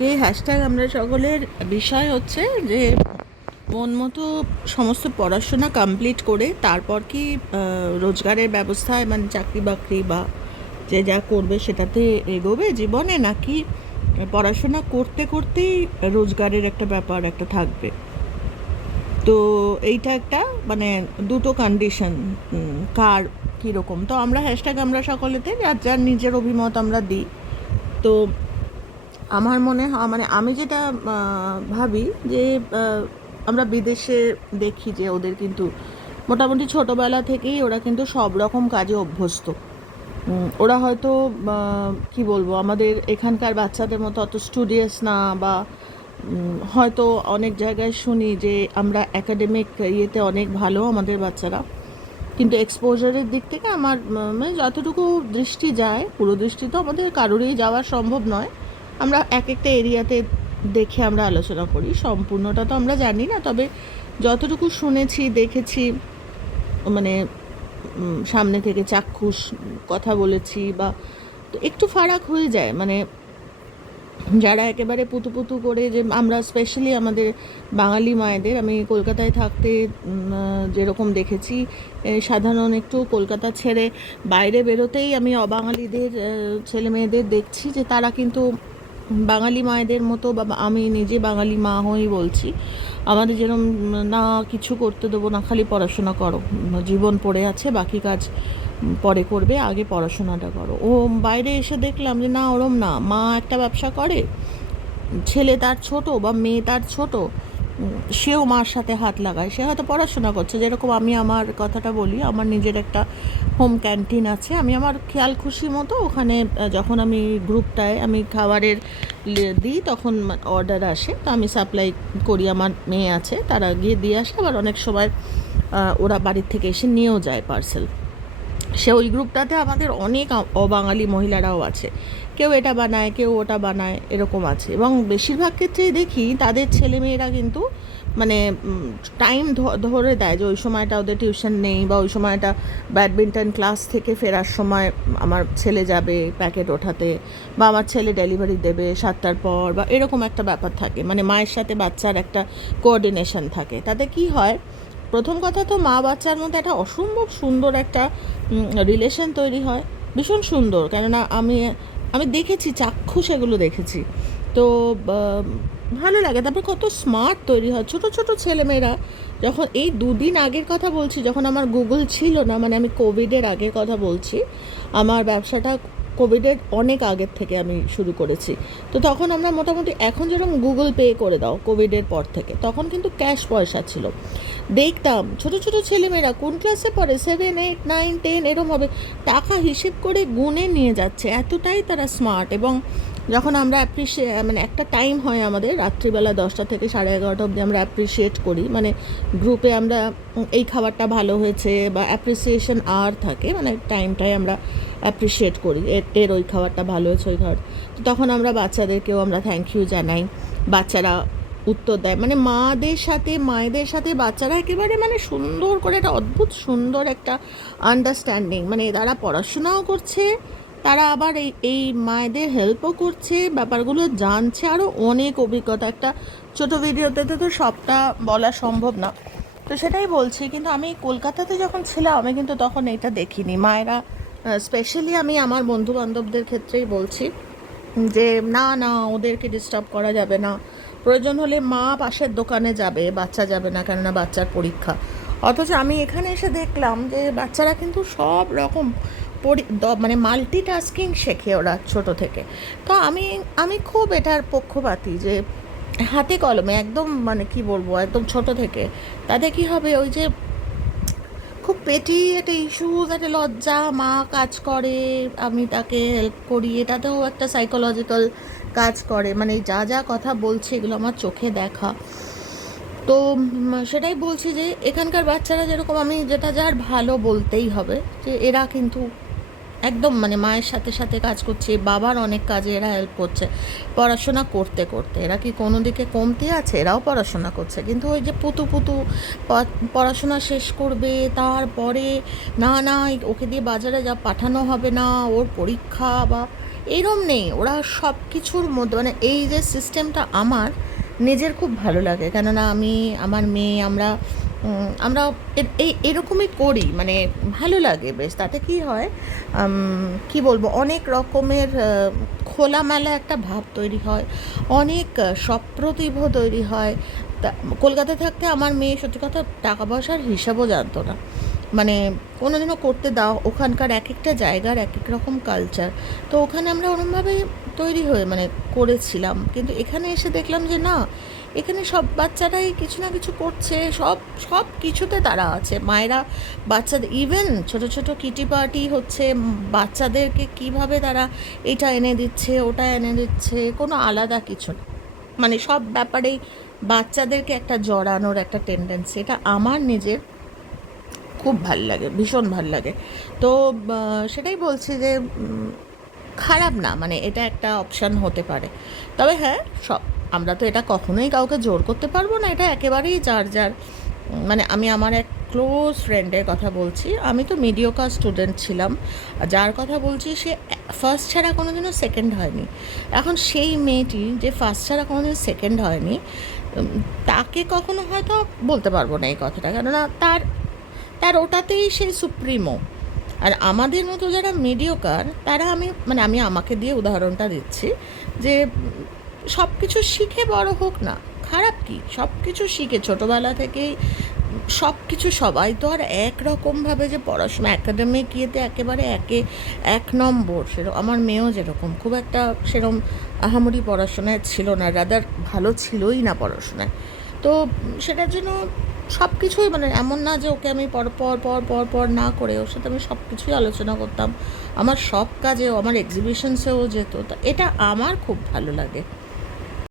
আজকে হ্যাশট্যাগ আমরা সকলের বিষয় হচ্ছে যে, মন মতো সমস্ত পড়াশোনা কমপ্লিট করে তারপর কি রোজগারের ব্যবস্থায় মানে চাকরি বাকরি বা যে যা করবে সেটাতে এগোবে জীবনে, নাকি পড়াশোনা করতে করতেই রোজগারের একটা ব্যাপার একটা থাকবে? তো এইটা একটা মানে দুটো কন্ডিশন কার কীরকম? তো আমরা হ্যাশট্যাগ আমরা সকলেতে যার যার নিজের অভিমত আমরা দিই। তো আমার মনে হয় মানে আমি যেটা ভাবি যে আমরা বিদেশে দেখি যে ওদের কিন্তু মোটামুটি ছোটোবেলা থেকেই ওরা কিন্তু সব রকম কাজে অভ্যস্ত। ওরা হয়তো কি বলব, আমাদের এখানকার বাচ্চাদের মতো অত স্টুডিয়াস না বা হয়তো অনেক জায়গায় শুনি যে আমরা একাডেমিক ইয়েতে অনেক ভালো আমাদের বাচ্চারা। কিন্তু এক্সপোজারের দিক থেকে আমার মানে যতটুকু দৃষ্টি যায়, পুরো দৃষ্টি তো আমাদের কারোরই যাওয়া সম্ভব নয়। আমরা এক একটা এরিয়াতে দেখে আমরা আলোচনা করি। সম্পূর্ণটা তো আমরা জানি না, তবে যতটুকু শুনেছি, দেখেছি মানে সামনে থেকে চাক্ষুষ কথা বলেছি বা তো একটু ফারাক হয়ে যায়। মানে যারা একেবারে পুতু পুতু করে যে আমরা স্পেশালি আমাদের বাঙালি মায়েদের, আমি কলকাতায় থাকতে যেরকম দেখেছি সাধারণ একটু কলকাতা ছেড়ে বাইরে বেরোতেই আমি অবাঙালিদের ছেলে মেয়েদের দেখছি যে তারা কিন্তু বাঙালি মায়েদের মতো বা আমি নিজে বাঙালি মা হয়েই বলছি, আমাদের যেরকম না কিছু করতে দেবো, না খালি পড়াশোনা করো, জীবন পড়ে আছে, বাকি কাজ পরে করবে, আগে পড়াশোনাটা করো। ও বাইরে এসে দেখলাম যে না, ওরম না, মা একটা ব্যবসা করে, ছেলে তার ছোট বা মেয়ে তার ছোট সেও মার সাথে হাত লাগায়। সে হয়তো পড়াশোনা করছে। যেরকম আমি আমার কথাটা বলি, আমার নিজের একটা হোম ক্যান্টিন আছে। আমি আমার খেয়াল খুশি মতো ওখানে যখন আমি গ্রুপটায় আমি খাবারের দিই, তখন অর্ডার আসে। তো আমি সাপ্লাই করি, আমার মেয়ে আছে, তারা গিয়ে দিয়ে আসে। আবার অনেক সময় ওরা বাড়ির থেকে এসে নিয়েও যায় পার্সেল সে ওই গ্রুপটাতে আমাদের অনেক অবাঙালি মহিলারাও আছে। কেউ এটা বানায়, কেউ ওটা বানায়, এরকম আছে। এবং বেশিরভাগ ক্ষেত্রেই দেখি তাদের ছেলেমেয়েরা কিন্তু মানে টাইম ধরে দেয় যে ওই সময়টা ওদের টিউশন নেই বা ওই সময়টা ব্যাডমিন্টন ক্লাস থেকে ফেরার সময় আমার ছেলে যাবে প্যাকেট ওঠাতে বা আমার ছেলে ডেলিভারি দেবে সাতটার পর বা এরকম একটা ব্যাপার থাকে। মানে মায়ের সাথে বাচ্চার একটা কোঅর্ডিনেশন থাকে। তাতে কি হয় প্রথম কথা তো মা বাচ্চার মধ্যে একটা অসম্ভব সুন্দর একটা রিলেশন তৈরি হয়। ভীষণ সুন্দর। কেননা আমি আমি দেখেছি, চাক্ষুষ এগুলো দেখেছি। তো ভালো লাগে। তারপর কত স্মার্ট তৈরি হয়। ছোট ছোট ছেলেমেয়েরা যখন এই দুদিন আগের কথা বলছি, যখন আমার গুগল ছিল না মানে আমি কোভিডের আগের কথা বলছি, আমার ব্যবসাটা কোভিডের অনেক আগের থেকে আমি শুরু করেছি। তো তখন আমরা মোটামুটি এখন যেরকম গুগল পে করে দাও কোভিডের পর থেকে, তখন কিন্তু ক্যাশ পয়সা ছিল। দেখতাম ছোট ছোট ছেলেমেয়েরা কোন ক্লাসে পড়ে? সেভেন এইট নাইন টেন এরম হবে। টাকা হিসেব করে গুনে নিয়ে যাচ্ছে। এতটাই তারা স্মার্ট এবং যখন আমরা অ্যাপ্রিসিয়ে মানে একটা টাইম হয় আমাদের, রাত্রিবেলা দশটা থেকে সাড়ে এগারোটা অবধি আমরা অ্যাপ্রিসিয়েট করি। মানে গ্রুপে আমরা এই খাবারটা ভালো হয়েছে বা অ্যাপ্রিসিয়েশন আর থাকে মানে টাইমটায় আমরা অ্যাপ্রিসিয়েট করি। এর এর ওই খাবারটা ভালো হয়েছে, ওই খাবার। তো তখন আমরা বাচ্চাদেরকেও আমরা থ্যাংক ইউ জানাই। বাচ্চারা উত্তর দেয়। মানে মাদের সাথে, মায়েদের সাথে বাচ্চারা একেবারে মানে সুন্দর করে, একটা অদ্ভুত সুন্দর একটা আন্ডারস্ট্যান্ডিং মানে তারা পড়াশোনাও করছে তারা আবার এই এই মায়েদের হেল্পও করছে, ব্যাপারগুলো জানছে আরও অনেক অভিজ্ঞতা। একটা ছোট ভিডিওতে তো সবটা বলা সম্ভব না। তো সেটাই বলছি, কিন্তু আমি কলকাতাতে যখন ছিলাম, আমি কিন্তু তখন এটা দেখিনি। মায়েরা স্পেশালি আমি আমার বন্ধু বান্ধবদের ক্ষেত্রেই বলছি যে, না না, ওদেরকে ডিস্টার্ব করা যাবে না। প্রয়োজন হলে মা পাশের দোকানে যাবে, বাচ্চা যাবে না, কেননা বাচ্চার পরীক্ষা। অথচ আমি এখানে এসে দেখলাম যে, বাচ্চারা কিন্তু সব রকম মানে মাল্টিটাস্কিং শেখে ওরা ছোট থেকে। তো আমি আমি খুব এটার পক্ষপাতী যে হাতে কলমে একদম মানে কি বলব, একদম ছোট থেকে। তাতে কি হবে ওই যে খুব পেটি একটা ইস্যুজ একটা লজ্জা, মা কাজ করে, আমি তাকে হেল্প করি, এটাতেও একটা সাইকোলজিক্যাল কাজ করে। মানে যা যা কথা বলছে এগুলো আমার চোখে দেখা। তো সেটাই বলছি যে এখানকার বাচ্চারা যেরকম আমি যেটা যার ভালো বলতেই হবে, যে এরা কিন্তু একদম মানে মায়ের সাথে সাথে কাজ করছে, বাবার অনেক কাজে এরা হেল্প করছে। পড়াশোনা করতে করতে। এরা কি কোনো দিকে কমতি আছে? এরাও পড়াশোনা করছে। কিন্তু ওই যে পুতু পুতু পড়াশোনা শেষ করবে, তারপরে না না ওকে দিয়ে বাজারে যা পাঠানো হবে না, ওর পরীক্ষা বা এরম নেই। ওরা সব কিছুর মধ্যে মানে এই যে সিস্টেমটা আমার, নিজের খুব ভালো লাগে। কেননা আমি, আমার মেয়ে, আমরা আমরা এই, এরকমই করি মানে ভালো লাগে বেশ, তাতে কি হয় কি বলব, অনেক রকমের খোলামেলা একটা ভাব তৈরি হয়, অনেক সপ্রতিভ তৈরি হয় কলকাতায় থাকতে আমার মেয়ে, সত্যি কথা, টাকা পয়সার হিসাবও জানতো না মানে কোনোদিনও করতে দাও, ওখানকার এক একটা জায়গার এক এক রকম কালচার তো ওখানে আমরা ওরমভাবে তৈরি হয়ে মানে করেছিলাম, কিন্তু এখানে এসে দেখলাম যে না এখানে সব বাচ্চারাই কিছু না কিছু করছে, সব সব কিছুতে তারা আছে। মায়েরা বাচ্চাদের ইভেন ছোট ছোট কিটি পার্টি হচ্ছে বাচ্চাদেরকে কীভাবে তারা এটা এনে দিচ্ছে, ওটা এনে দিচ্ছে, কোনো আলাদা কিছু না। মানে সব ব্যাপারেই বাচ্চাদেরকে একটা জড়ানোর একটা টেন্ডেন্সি এটা আমার নিজের খুব ভালো লাগে, ভীষণ ভালো লাগে। তো সেটাই বলছি যে খারাপ না মানে এটা একটা অপশান হতে পারে। তবে হ্যাঁ সব আমরা তো এটা কখনোই কাউকে জোর করতে পারব না, এটা একেবারেই যার যার। মানে আমি আমার এক ক্লোজ ফ্রেন্ডের কথা বলছি, আমি তো মিডিওকার স্টুডেন্ট ছিলাম। যার কথা বলছি সে ফার্স্ট ছাড়া কোনোদিনও সেকেন্ড হয়নি। এখন সেই মেয়েটি যে ফার্স্ট ছাড়া কোনোদিন সেকেন্ড হয়নি তাকে কখনো হয়তো বলতে পারব না এই কথাটা। কেননা তার তার ওটাতেই সেই সুপ্রিমো আর আমাদের মতো যারা মিডিওকার তারা আমি মানে আমি আমাকে দিয়ে উদাহরণটা দিচ্ছি যে সব কিছু শিখে বড় হোক না, খারাপ কি? সব কিছু শিখে ছোটোবেলা থেকেই সব কিছু সবাই তো আর একরকমভাবে যে পড়াশোনা একাডেমিক ইয়েতে একেবারে একে, এক নম্বর, সেরকম, আমার মেয়েও যেরকম, খুব একটা সেরকম আহামরি পড়াশোনায় ছিল না রাদার ভালো ছিলই না পড়াশোনায়। তো সেটার জন্য সব কিছুই মানে এমন না যে ওকে আমি পর পর পর পর পর না করে ওর সাথে আমি সব কিছুই আলোচনা করতাম। আমার সব কাজেও, আমার এক্সিবিশনসেও যেত, তা এটা আমার খুব ভালো লাগে।